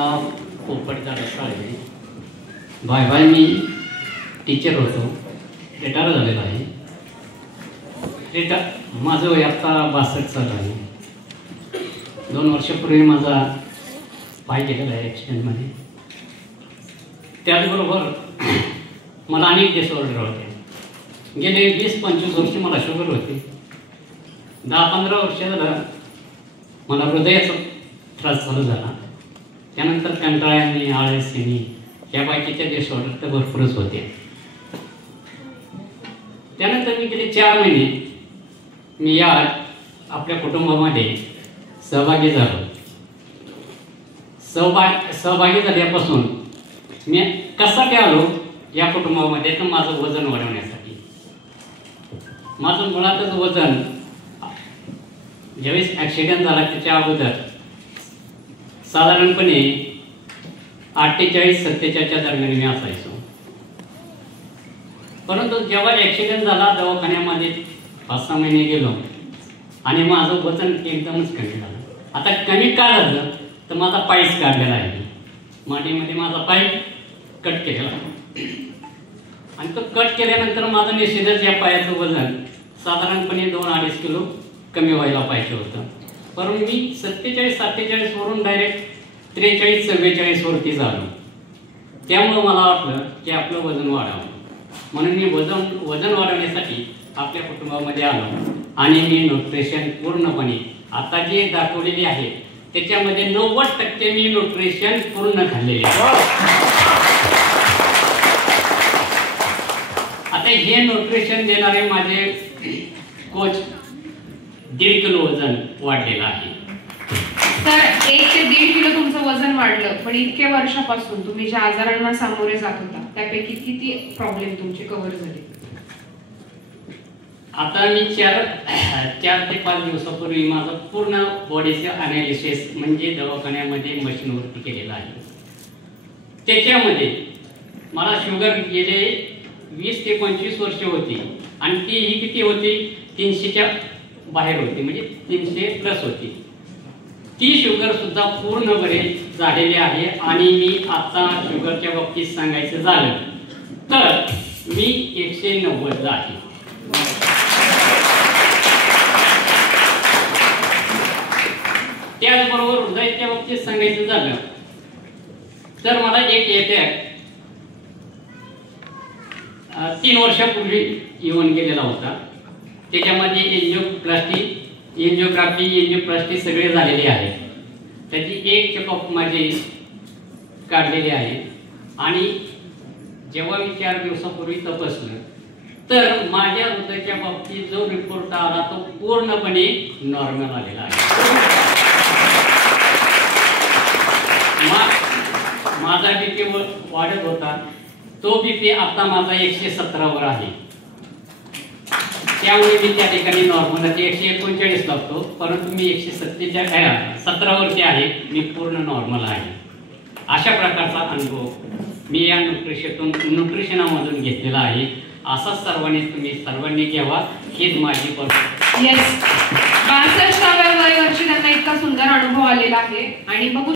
नाव पोपटदार Salve. Bye मी teacher होतो, retire झालेलो आहे. माझं वय आत्ता 62 साल आहे. 2 वर्षापूर्वी माझा पाय गेलेला आहे ॲक्सिडेंटमध्ये. त्याचबरोबर मला अनेक डिसऑर्डर होते. गेले 20-25 वर्ष मला शुगर होती. 10-15 वर्ष झालं मला हृदयाचा त्रास चालू झाला. त्यानंतर कंटाळ्याने, आळसीने या बाकीच्या डिसऑर्डर तर भरपूरच होते. त्यानंतर मी गेले 4 महिने मी या आपल्या कुटुंबामध्ये सहभागी झालो. सहभागी झाल्यापासून मी कशासाठी आलो या कुटुंबामध्ये, तर माझं वजन वाढवण्यासाठी. माझं मुळातच वजन ज्यावेळेस ॲक्सिडेंट झाला त्याच्या अगोदर साधारणपणे 48-47च्या दरम्यान मी असायचो. परंतु जेव्हा ॲक्सिडेंट झाला दवाखान्यामध्ये 5-6 महिने गेलो आणि माझं वजन एकदमच कमी झालं. आता कमी का झालं तर माझा पायच काढलेला आहे. मांडीमध्ये माझा पाय कट केलेला आणि तो कट केल्यानंतर माझं निश्चितच या पायाचं वजन साधारणपणे 2-2.5 किलो कमी व्हायला पाहिजे होतं. परंतु मी 47-47 वरून डायरेक्ट 43-44 वरती झालो. त्यामुळं मला वाटलं की आपलं वजन वाढावं, म्हणून मी वजन वाढवण्यासाठी आपल्या कुटुंबामध्ये आलो आणि मी न्यूट्रिशन पूर्णपणे आता जे दाखवलेली आहे त्याच्यामध्ये 90% मी न्यूट्रिशन पूर्ण खाल्लेले आहे. आता हे न्यूट्रिशन देणारे माझे कोच 1.5 किलो वजन वाढलेलं आहे. तर 1 ते 1.5 किलो तुमचं वजन वाढलं, पण इतक्या वर्षापासून तुम्ही ज्या आजारांना सामोरे जात होता त्यापैकी किती प्रॉब्लेम तुमचे कव्हर झाले? आता मी 4 ते 5 दिवसापूर्वी माझं पूर्ण बॉडीचं ॲनालिसिस म्हणजे दवाखान्यामध्ये मशीनवरती केलेलं आहे. त्याच्यामध्ये मला शुगर गेले 20 ते 25 वर्ष होती आणि ती ही किती होती, 300च्या बाहेर होती, म्हणजे 300+ होती. ती शुगर सुद्धा पूर्णपणे झालेली आहे. आणि मी आता शुगरच्या बाबतीत सांगायचं झालं तर मी 190ला आहे. त्याचबरोबर हृदयाच्या बाबतीत सांगायचं झालं तर मला एक अटॅक 3 वर्षापूर्वी येऊन गेलेला होता. त्याच्यामध्ये एंजिओग्राफी सगळे झालेले आहे. त्याची एक चेकअप माझी काढलेली आहे. आणि जेव्हा मी 4 दिवसापूर्वी तपासलं तर माझ्या हृदयाच्या बाबतीत जो रिपोर्ट आला तो पूर्णपणे नॉर्मल आलेला आहे. माझा बीपी वाढत होता, तो बीपी आता माझा 117 वर आहे. त्यामुळे मी त्या ठिकाणी नॉर्मल 139 लागतो, परंतु मी 117 वरती आहे. मी पूर्ण नॉर्मल आहे. अशा प्रकारचा अनुभव मी या न्यूट्रिशनामधून घेतलेला आहे. असा तुम्ही सर्वांनी घ्यावा, हीच माझी येस. 62व्या वर्षी त्यांना इतका सुंदर अनुभव आलेला आहे. आणि बघू